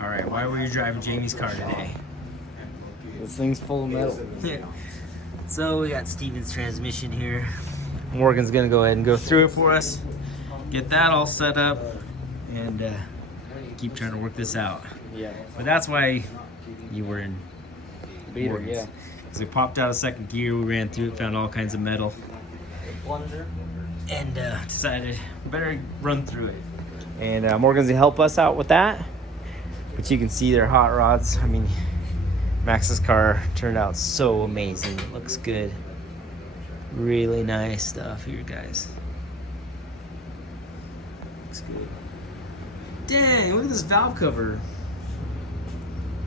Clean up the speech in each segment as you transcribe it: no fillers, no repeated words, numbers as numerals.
All right, why were you driving Jamie's car today? This thing's full of metal. Yeah. So we got Steven's transmission here. Morgan's gonna go ahead and go through it for us, get that all set up, and keep trying to work this out. Yeah. But that's why you were in Beater, Morgan's. yeah. Because we popped out a second gear, we ran through it, found all kinds of metal, Plunger. and decided we better run through it. And Morgan's gonna help us out with that. But you can see they're hot rods. I mean, Max's car turned out so amazing. It looks good. Really nice stuff here, guys. Looks good. Dang, look at this valve cover.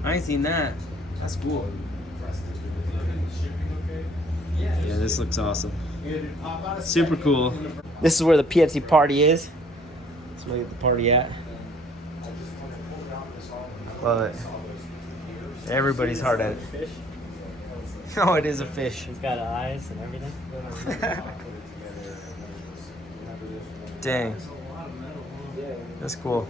I ain't seen that. That's cool. Yeah, this looks awesome. Super cool. This is where the PFT party is. That's where we get the party at. Love it. Everybody's hard at it. Oh, it is a fish. It's got eyes and everything. Dang. That's cool.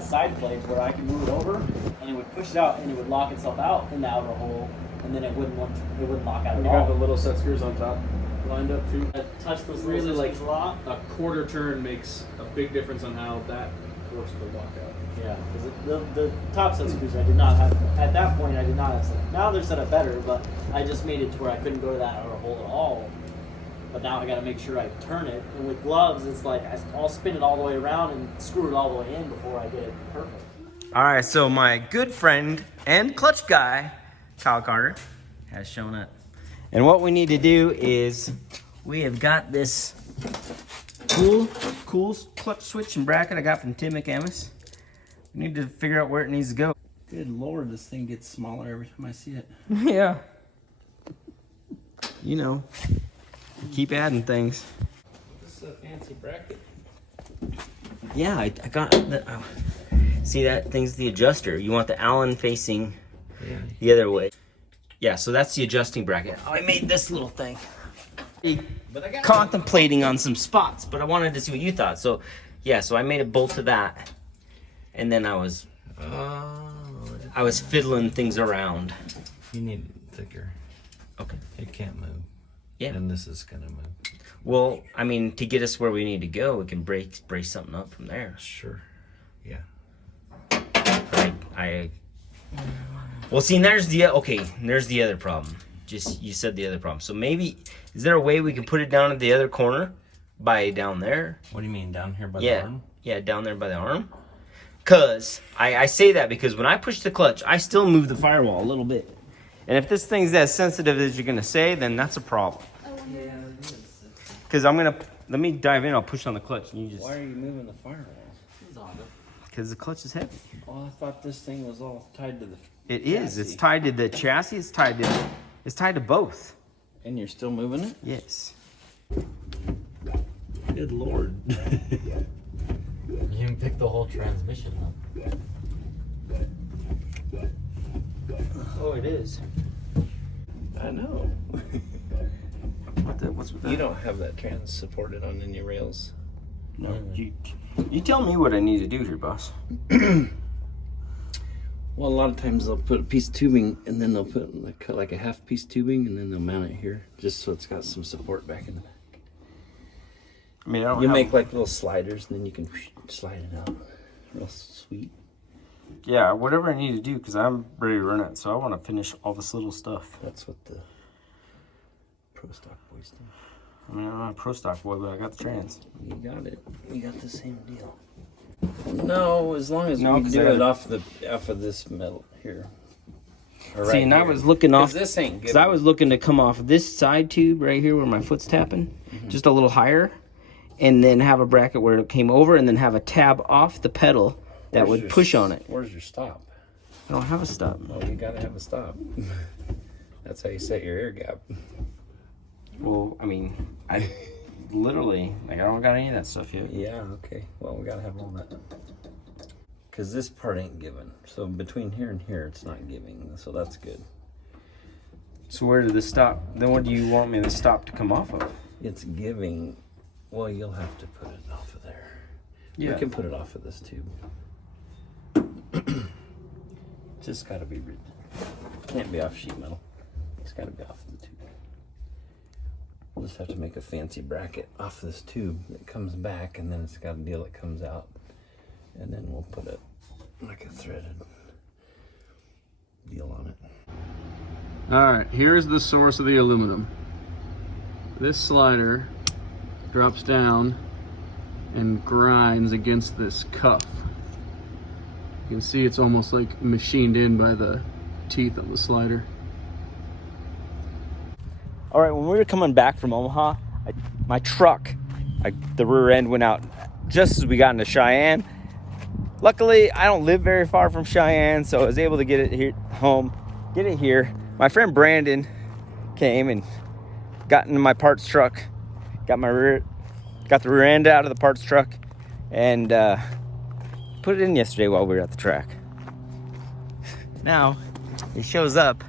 Side blades where I can move it over and it would push it out and it would lock itself out in the outer hole, and then it wouldn't lock out at all. You have the little set screws on top lined up too. I touch those Really, little like screws a lot. a quarter turn makes a big difference on how that works with the lockout. Yeah, because the top set screws I did not have at that point. I did not have set. Now they're set up better, but I just made it to where I couldn't go to that outer hole at all. But now I got to make sure I turn it. And with gloves, it's like I'll spin it all the way around and screw it all the way in before I get it perfect. All right, so my good friend and clutch guy, Kyle Carter, has shown up. And what we need to do is we have got this cool clutch switch and bracket I got from Tim McAmis. We need to figure out where it needs to go. Good Lord, this thing gets smaller every time I see it. Yeah. You know, keep adding things. This is a fancy bracket. Yeah, I got the, see that thing's the adjuster. You want the Allen facing the other way. Yeah, so that's the adjusting bracket. Oh, I made this little thing. Contemplating on some spots, but I wanted to see what you thought. So, yeah, so I made a bolt to that, and then I was fiddling things around. You need thicker. Okay. It can't move. Yeah. And this is gonna move. Well, I mean, to get us where we need to go, we can brace something up from there. Sure. Yeah. Well, see, there's the other problem. Just, you said the other problem. So maybe, is there a way we can put it down at the other corner by down there? What do you mean, down here by the arm? Yeah, down there by the arm. Because I say that because when I push the clutch, I still move the firewall a little bit. And if this thing's as sensitive as you're gonna say, then that's a problem. Because I'm gonna, let me dive in, I'll push on the clutch and you just. Why are you moving the firewall? Because the clutch is heavy. Oh, I thought this thing was all tied to the It is, it's tied to the chassis, it's tied to both. And you're still moving it? Yes. Good Lord. You can pick the whole transmission up. Oh, it is. I know. What's with that? You don't have that trans supported on any rails. No, you tell me what I need to do here, boss. Well, a lot of times they'll put a piece of tubing and then they'll put like a half piece tubing and then they'll mount it here just so it's got some support back in the back. I mean, I don't You have, make like little sliders and then you can slide it out. Real sweet. yeah, whatever I need to do because I'm ready to run it. So I want to finish all this little stuff. That's what the Pro Stock boys do. I mean, I'm not a pro stock boy, but I got the trans. You got it. We got the same deal. No, as long as No, we 'cause do I it gotta- off of this metal here. Or See, right and I here. was looking off. 'Cause this ain't good. Because I was looking to come off this side tube right here where my foot's tapping, just a little higher, and then have a bracket where it came over, and then have a tab off the pedal that Where's would your push on it. Where's your stop? I don't have a stop. Oh, you gotta have a stop. That's how you set your air gap. Well, I mean, I literally, like, I don't got any of that stuff yet. Yeah, okay. Well, we gotta have all that. Because this part ain't given. So between here and here, it's not giving. So that's good. So where did this stop? Then what do you want me to stop to come off of? It's giving. Well, you'll have to put it off of there. Yeah. We can put it off of this tube. Just gotta be rigid. Can't be off sheet metal. It's gotta be off the tube. We'll just have to make a fancy bracket off this tube that comes back, and then it's got a deal that comes out, and then we'll put it like a threaded deal on it. All right, here's the source of the aluminum. This slider drops down and grinds against this cuff. You can see it's almost like machined in by the teeth of the slider. All right, when we were coming back from Omaha, my truck, the rear end went out just as we got into Cheyenne. Luckily, I don't live very far from Cheyenne, so I was able to get it here home, get it here. My friend Brandon came and got into my parts truck, got the rear end out of the parts truck, and put it in yesterday while we were at the track. Now, it shows up,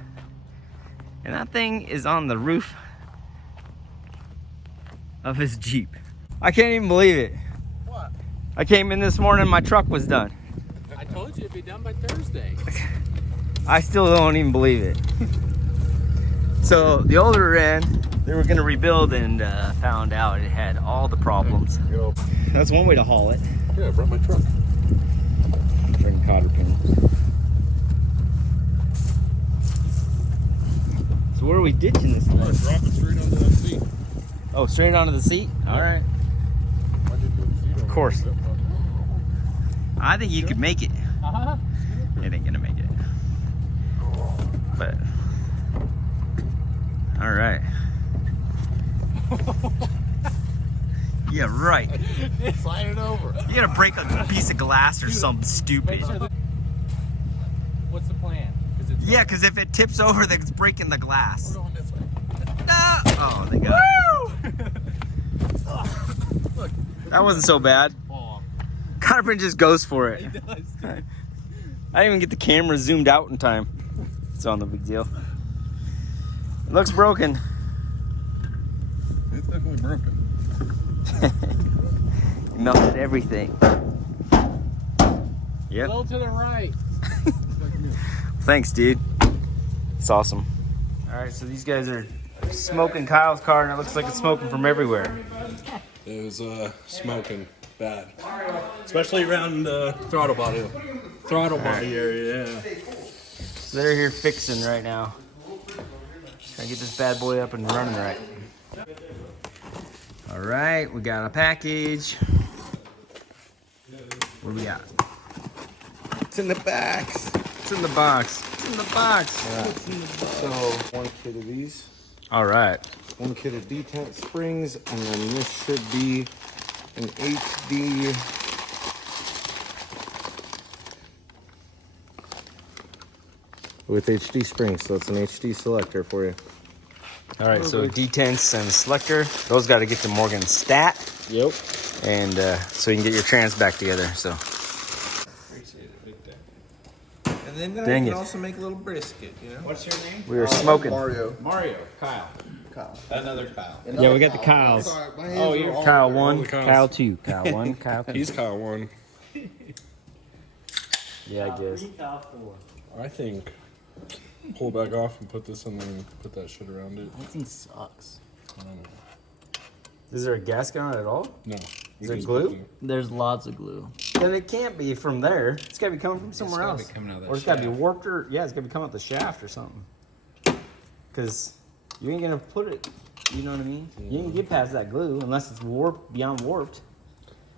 and that thing is on the roof of his Jeep. I can't even believe it. What? I came in this morning, my truck was done. I told you it'd be done by Thursday. I still don't even believe it. So the older end, they were gonna rebuild and found out it had all the problems. That's one way to haul it. Yeah, I brought my truck. Bring cotter pin. So where are we ditching this thing? Drop it straight onto that seat. Oh, straight onto the seat? All right. Why'd you put the seat over? Of course. There? I think you could make it. Uh-huh. It ain't gonna make it. But, all right. Yeah, right. Slide it over. You gotta break a piece of glass or something stupid. What's the plan? Yeah, because if it tips over, then it's breaking the glass. We're going this way. No! Oh, they got it. Look. That wasn't so bad. Oh, Connorman just goes for it. he does. I didn't even get the camera zoomed out in time. It's on the big deal. It looks broken. It's definitely broken. You melted everything. A Yep. little to the right. Thanks, dude. It's awesome. All right, so these guys are smoking Kyle's car, and it looks like it's smoking from everywhere. It was smoking bad, especially around the throttle body area. Yeah. So they're here fixing right now. Trying to get this bad boy up and running right. All right, we got a package. What do we got? It's in the backs. It's in the box. in the box? So 1 kit of these, All right. 1 kit of detent springs, and then this should be an HD. With HD springs, so it's an HD selector for you. All right, so detents and selector, those got to get to Morgan stat. Yep. And so you can get your trans back together. So And then Dang you it. can also make a little brisket, you know? What's your name? we were smoking. Mario. Mario. Kyle. Another Kyle. Yeah, we got the Kyles. Oh, you're Kyle 1, the Kyles. Kyle 2, Kyle 1, Kyle 2. He's Kyle 1. Yeah, I guess. Kyle 4. I think pull it back off and put this in there and put that shit around it. That thing sucks. Is there a gasket on it at all? No. Is there glue? There's lots of glue. Then it can't be from there. It's got to be coming from somewhere gotta be else. coming out of that Or it's got to be shaft. warped or, yeah, it's got to be coming out the shaft or something. Because you ain't going to put it, you know what I mean? You ain't get past that glue unless it's warped, beyond warped.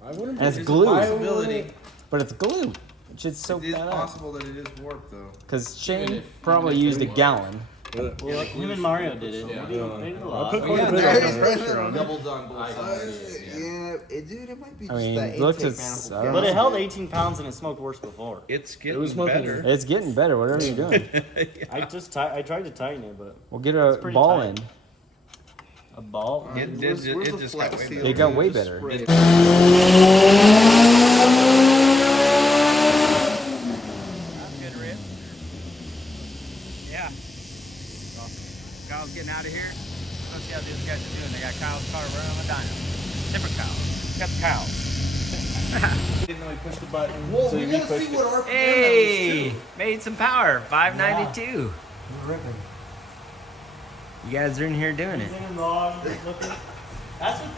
I wouldn't And it's There's glue. a possibility. But it's glue. It should soak It is that up. possible that it is warped, though. Because Shane probably used a gallon. Well, him and Mario did it. They did a lot. put quite a bit of pressure on it. Double done both sides. Yeah, dude, it might be I just mean, that look, intake it's- manifold. I don't But it held 18 pounds and it smoked worse before. It's It getting was smoking better. It's getting better, whatever you're doing. I tried to tighten it, but We'll get a pretty ball tight. in. a ball. It Where's the just flex got way seal? better. It got way Just better. spray it. Good rip. Yeah. Kyle's getting out of here. Let's see how these guys are doing. They got Kyle's car running on the dyno. Different Kyle. Got the Kyle. Didn't know he pushed the button. Well, so we he gotta pushed see it. what RPM Hey, made some power. 592. You guys are in here doing it. That's what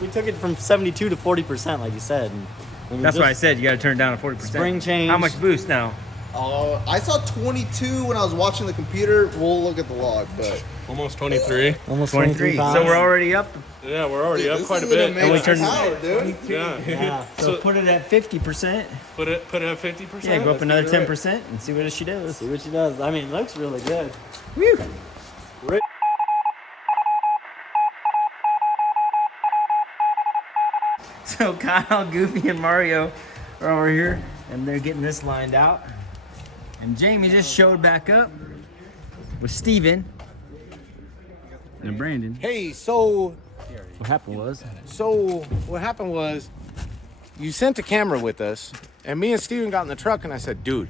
we took it from 72 to 40%, like you said. And we That's just- why I said you got to turn it down to 40%. Spring change. How much boost now? I saw 22 when I was watching the computer. We'll look at the log, but Almost 23. Almost 23. 23 pounds. So we're already up. Yeah, we're already up this quite a is an bit. amazing And we turned- power, dude. Yeah. Yeah. So put it at 50%. Put it at 50%. Yeah, go up Let's another get it right. 10% and see what she does. See what she does. I mean, it looks really good. Whew. So Kyle, Goofy, and Mario are over here, and they're getting this lined out. And Jamie just showed back up with Steven and Brandon. Hey, so What happened was, what happened was you sent a camera with us, and me and Steven got in the truck, and I said, dude,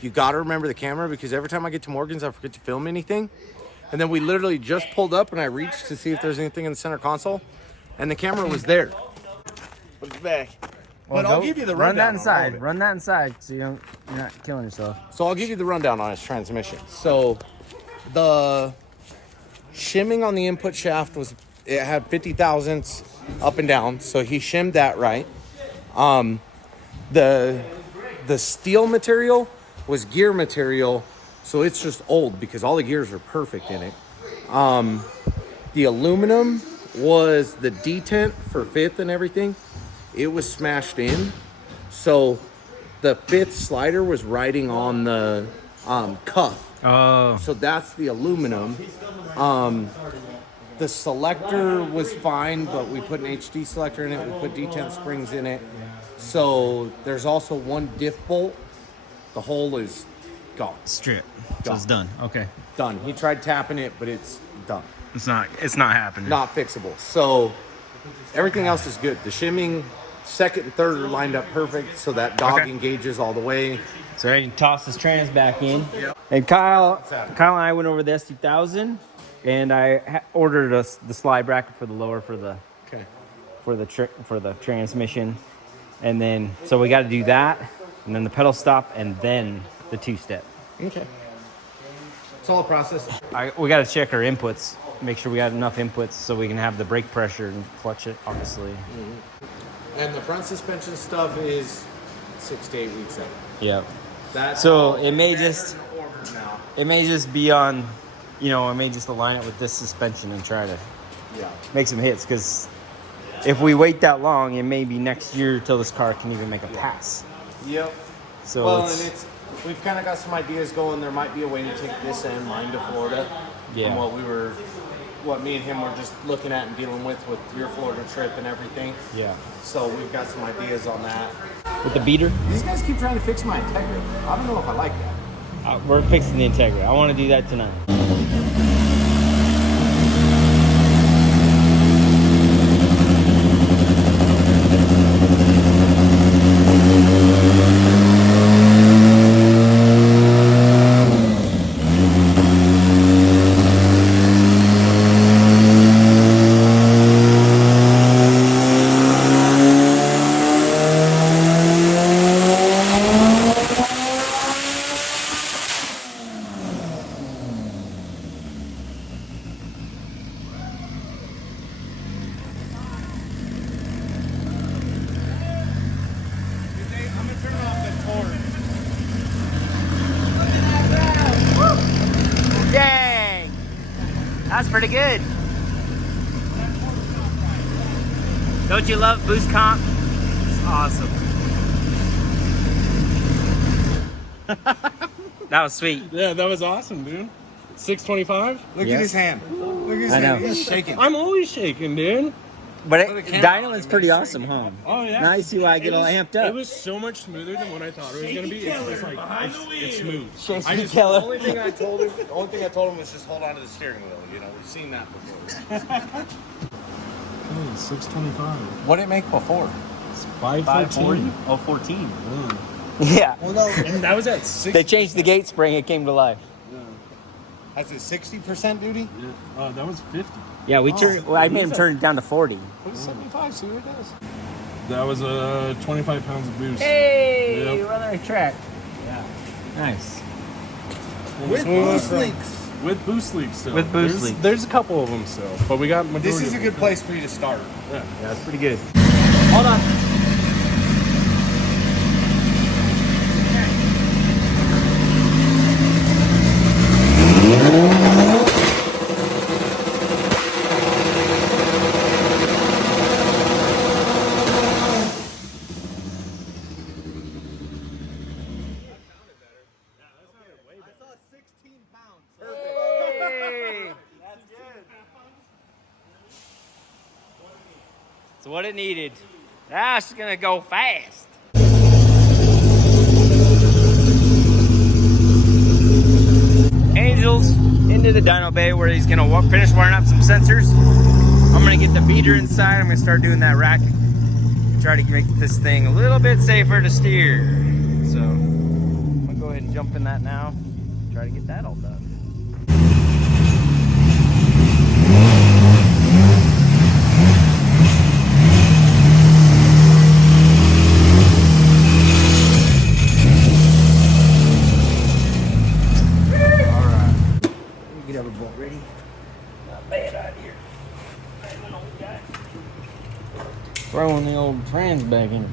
you got to remember the camera because every time I get to Morgan's, I forget to film anything. And then we literally just pulled up, and I reached to see if there's anything in the center console, and the camera was there. But it's back. But I'll give you the run rundown that on all of inside. it. Run that inside so you're not killing yourself. So I'll give you the rundown on his transmission. So the shimming on the input shaft it had 50 thousandths up and down. So he shimmed that right. The steel material was gear material. So it's just old because all the gears are perfect in it. The aluminum was the detent for fifth and everything. It was smashed in. So the fifth slider was riding on the cuff. Oh. So that's the aluminum. The selector was fine, but we put an HD selector in it. We put detent springs in it. So there's also one diff bolt. The hole is gone. Strip. So Done. it's done. Okay. Done. He tried tapping it, but it's done. It's not happening. Not fixable. So everything else is good. The shimming, second and third are lined up perfect, so that dog Okay. engages all the way. So he tossed his trans back in. And Kyle and I went over the S2000, and I ordered the slide bracket for the lower for the transmission, and then so we got to do that, and then the pedal stop, and then the two-step. Okay. It's all a process. We got to check our inputs, make sure we got enough inputs so we can have the brake pressure and clutch it, obviously. And the front suspension stuff is 6 to 8 weeks out. Yep. That's So all it may just be on, I may just align it with this suspension and try to Yeah. make some hits, because if we wait that long, it may be next year till this car can even make a pass. Yep. So Well, it's, and we've kind of got some ideas going. There might be a way to take this and mine to Florida. Yeah. From what me and him were just looking at and dealing with your Florida trip and everything. Yeah. So we've got some ideas on that. With the beater, These guys keep trying to fix my integrity. I don't know if I like that. we're fixing the integra. I want to do that tonight. Dang! That's pretty good. Don't you love boost comp? It's awesome. That was sweet. Yeah, that was awesome, dude. 625? Look Yes. at his hand. Look at his I know. hand. He's shaking. I'm always shaking, dude. But Put a camera dyno on is him, pretty he's awesome, huh? Oh, yeah. Now I see why I get all amped up. It was so much smoother than what I thought it was going to be. It's just like, it's smooth. Shaky The killer. only thing I told him was just hold on to the steering wheel. You know, we've seen that before. Hey, 625. What did it make before? 514. Oh, 14. Yeah. Well, no, And that was at 6. They changed the gate spring, it came to life. that's a 60% duty. Yeah. That was 50. Yeah, I made him turn it down to 40. Put a 75, see what it does. That was 25 pounds of boost. Hey, Yep. we're on the right track. Yeah. Nice. With boost leaks. With boost leaks still. With boost leaks. There's a couple of them still, but we got majority This is of a them. good place for you to start. Yeah. Yeah, it's pretty good. Hold on. It's what it needed. That's gonna go fast. Angel's into the dyno bay where he's gonna finish wiring up some sensors. I'm gonna get the beater inside. I'm gonna start doing that rack. Try to make this thing a little bit safer to steer. So I'm gonna go ahead and jump in that now. Try to get that all done. Get every bolt ready. Not bad out here. Throwing the old trans back in.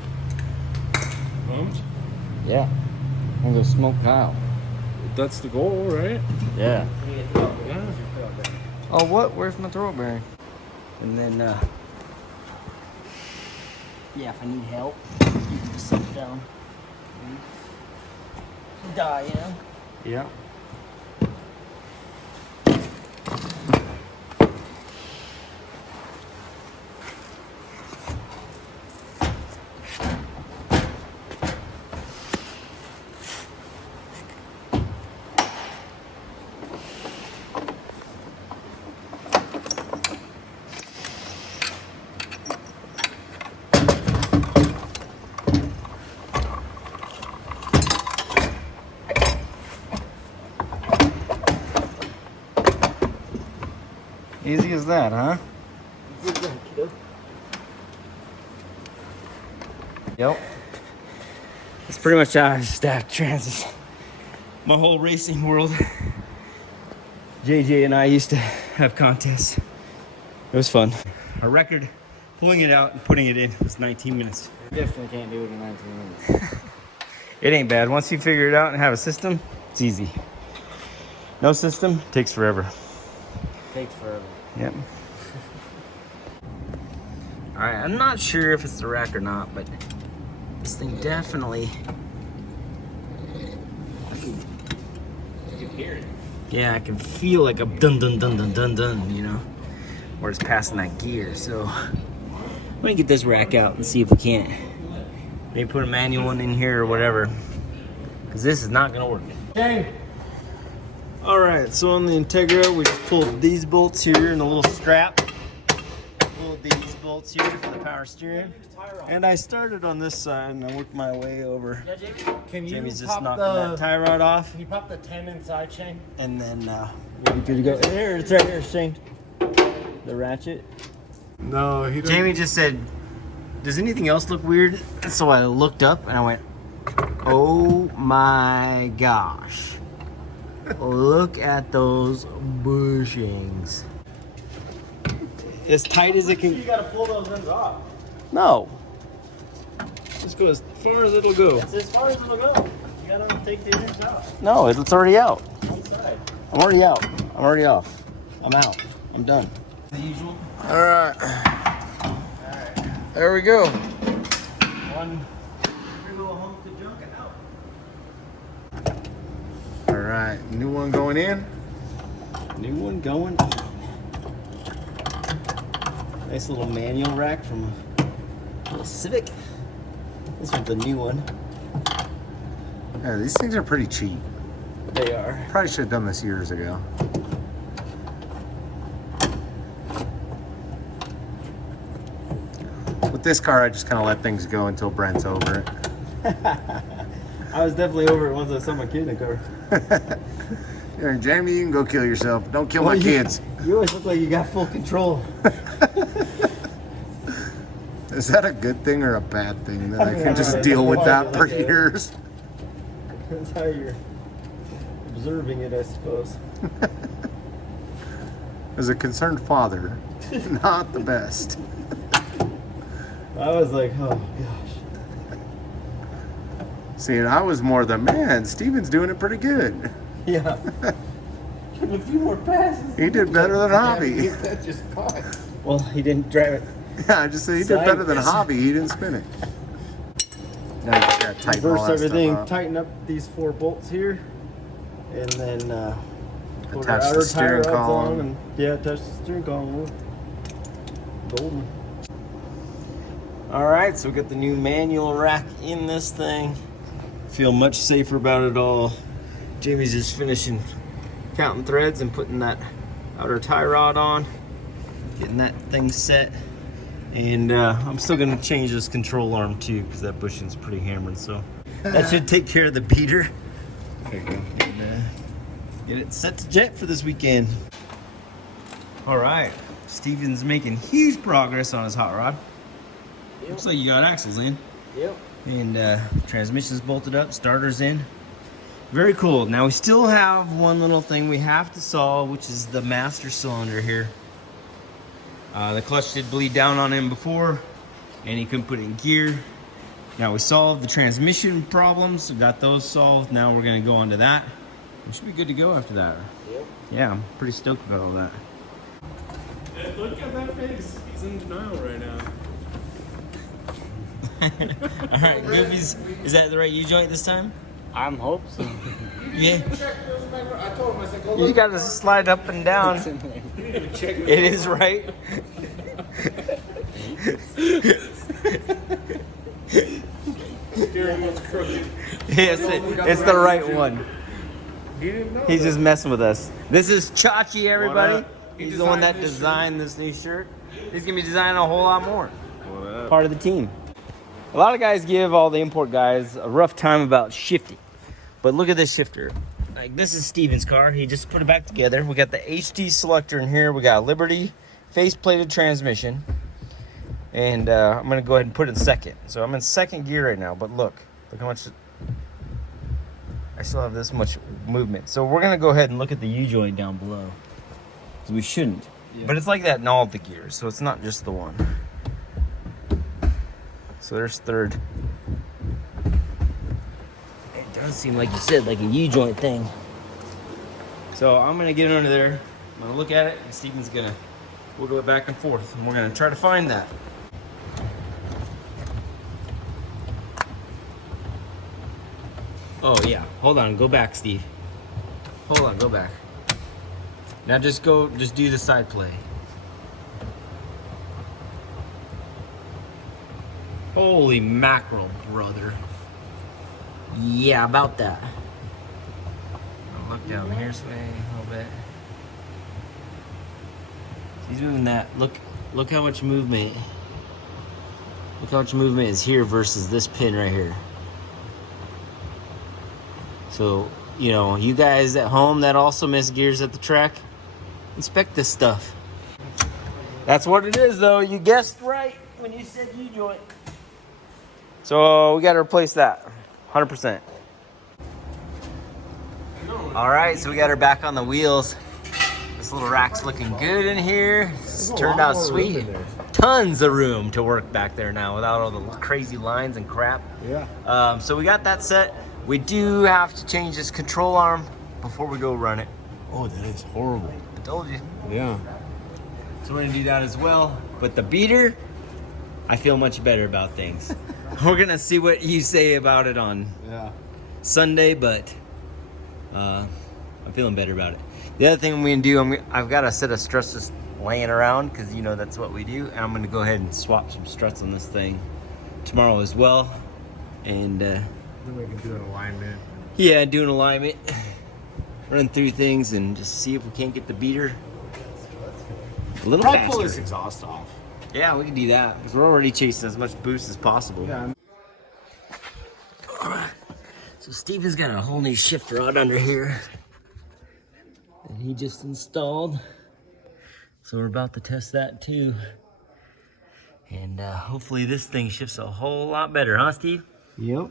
Pumped? Yeah. I'm gonna smoke Kyle. That's the goal, right? Yeah. Yeah. Oh, what? Where's my throat bearing? And then, yeah, if I need help, you can just sit down. Die, you know? Yeah. Easy as that, huh? Yep. That's pretty much how I stack transit. My whole racing world. JJ and I used to have contests. It was fun. Our record, pulling it out and putting it in, was 19 minutes. Definitely can't do it in 19 minutes. It ain't bad. Once you figure it out and have a system, it's easy. No system, takes forever. Takes forever. Yep. Alright, I'm not sure if it's the rack or not, but this thing definitely hear it. Yeah, I can feel like a dun dun dun dun dun dun, you know, where it's passing that gear. So I'm gonna get this rack out and see if we can't maybe put a manual one in here or whatever, because this is not gonna work. Okay. All right, so on the Integra, we just pulled these bolts here and a little strap. Pulled these bolts here for the power steering. And I started on this side and I worked my way over. Can you Jamie's just pop knocking the that tie rod off. Can you pop the 10 inside, Shane? And then we'll be good to go. There, it's right here, Shane. The ratchet. No, he doesn't. Jamie just said, does anything else look weird? So I looked up and I went, oh my gosh. Look at those bushings. As tight as it can. You gotta pull those ends off. No. Just go as far as it'll go. That's as far as it'll go. You gotta take the ends out. No, it's already out. Inside. I'm already out. I'm already off. I'm out. I'm done. The usual. All right. There we go. One little hunk to junk out. All right, new one going in. New one going. Nice little manual rack from a little Civic. This one's the new one. Yeah, these things are pretty cheap. They are. Probably should have done this years ago. With this car, I just kind of let things go until Brent's over it. I was definitely over it once I saw my kid in the car. Yeah, Jamie, you can go kill yourself. Don't kill my kids. You always look like you got full control. Is that a good thing or a bad thing that I can just deal with that for years? That's how you're observing it, I suppose. As a concerned father, not the best. I was like, oh gosh. See, and I was more the man. Steven's doing it pretty good. Yeah. Give him a few more passes. He did better than Hobby. That just caught. Well, he didn't drive it. Yeah, I just said he did better than Hobby. He didn't spin it. Now you just gotta tighten all Reverse that everything, stuff up. tighten up these 4 bolts here, and then put Attach our the outer steering tie rods column. on, and yeah, attach the steering column. Golden. All right, so we got the new manual rack in this thing. Feel much safer about it all. Jamie's just finishing counting threads and putting that outer tie rod on, getting that thing set. And I'm still gonna change this control arm too, because that bushing's pretty hammered, so that should take care of the beater. There you go. And, get it set to jet for this weekend. All right, Steven's making huge progress on his hot rod. Yep. Looks like you got axles in. Yep. And transmission's bolted up, starter's in. Very cool. Now we still have one little thing we have to solve, which is the master cylinder here. The clutch did bleed down on him before, and he couldn't put it in gear. Now we solved the transmission problems, we got those solved. Now we're gonna go on to that. We should be good to go after that. Yep. Yeah, I'm pretty stoked about all that. Hey, look at that face. He's in denial right now. All right, Goofy's, is that the right U-joint this time? I'm hope so. Yeah. I told him, I said, go You gotta slide up and down. It is right. Yes, it's the right one. He's just messing with us. This is Chachi, everybody. He's the one that designed this new shirt. He's gonna be designing a whole lot more. Part of the team. A lot of guys give all the import guys a rough time about shifting. But look at this shifter. Like, this is Steven's car. He just put it back together. We got the HD selector in here. We got Liberty face-plated transmission. And I'm going to go ahead and put it in second. So I'm in second gear right now. But look how much... I still have this much movement. So we're going to go ahead and look at the U-joint down below. So we shouldn't. Yeah. But it's like that in all of the gears. So it's not just the one. So there's third. It does seem like you said, like a U-joint thing. So I'm gonna get under there. I'm gonna look at it, and Steven's gonna wiggle it back and forth, and we're gonna try to find that. Oh yeah, hold on, go back, Steve. Hold on, go back. Now just do the side play. Holy mackerel, brother. Yeah, about that. I'll look down here, Sway, a little bit. He's moving that. Look how much movement. Look how much movement is here versus this pin right here. So, you know, you guys at home that also miss gears at the track, inspect this stuff. That's what it is, though. You guessed right when you said U-joint. So we got to replace that, 100%. All right, so we got her back on the wheels. This little rack's looking good in here. It's turned out sweet. Tons of room to work back there now without all the crazy lines and crap. Yeah. So we got that set. We do have to change this control arm before we go run it. Oh, that is horrible. I told you. Yeah. So we're gonna do that as well. But the beater, I feel much better about things. We're gonna see what you say about it on Sunday, but I'm feeling better about it. The other thing I'm gonna do, I've got a set of struts just laying around because you know that's what we do, and I'm gonna go ahead and swap some struts on this thing tomorrow as well. And Then we can do an alignment. yeah, do an alignment, run through things, and just see if we can't get the beater a little Probably faster. pull this exhaust off. Yeah, we can do that because we're already chasing as much boost as possible. Yeah. So Steven's got a whole new shift rod under here that he just installed. So we're about to test that too. And hopefully this thing shifts a whole lot better, huh, Steve? Yep.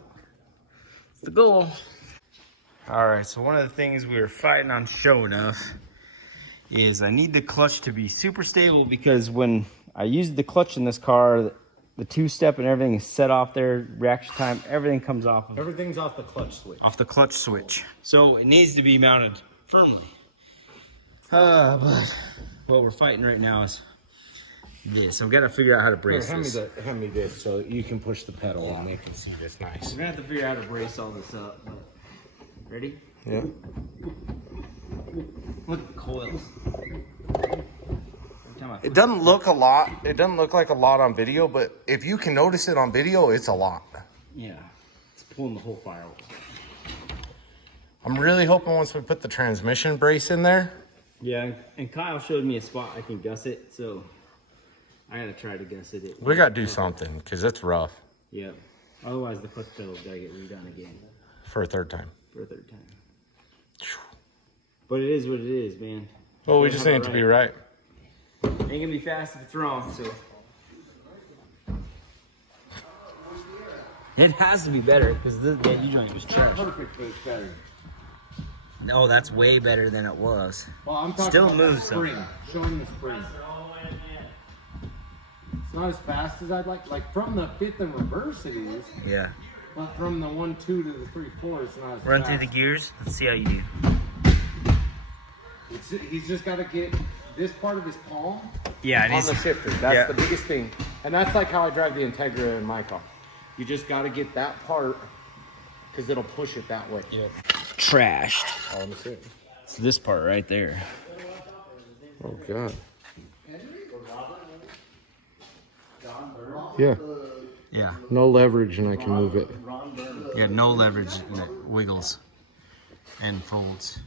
It's the goal. All right, so one of the things we were fighting on SHO'NUFF is I need the clutch to be super stable because when I use the clutch in this car, the two-step and everything is set off there, reaction time, everything comes off of Everything's off the clutch switch. off the clutch switch. So it needs to be mounted firmly. But what we're fighting right now is this. I've got to figure out how to brace this. Hand me this so you can push the pedal and they can see this nice. We're gonna have to figure out how to brace all this up. But ready? Yeah. Look at the coils. It doesn't look a lot. It doesn't look like a lot on video, but if you can notice it on video, it's a lot. Yeah, it's pulling the whole firewall. I'm really hoping once we put the transmission brace in there. Yeah, and Kyle showed me a spot I can gusset, so I gotta try to gusset it. We got to do something because it's rough Yep. Otherwise, the clutch pedal's gotta get redone again for a third time. for a third time. But it is what it is, man. Well, we just need it to be right. Ain't gonna be fast if it's wrong, so. It has to be better because the U-joint was trash. Perfect, but it's better. No, that's way better than it was. Well, I'm talking Still about moves the spring. Showing the spring. It's not as fast as I'd like. Like from the fifth and reverse it is, Yeah. but from the 1-2 to the 3-4, it's not as Run fast. through the gears. Let's see how you do. He's just got to get this part of his palm Yeah, it on is. the shifter. That's Yeah. the biggest thing. And that's like how I drive the Integra in my car. You just got to get that part because it'll push it that way. Yep. Trashed. Oh, let me see. It's this part right there. Oh, God. Yeah. Yeah. No leverage and I can move it. Yeah, no leverage, and it wiggles and folds.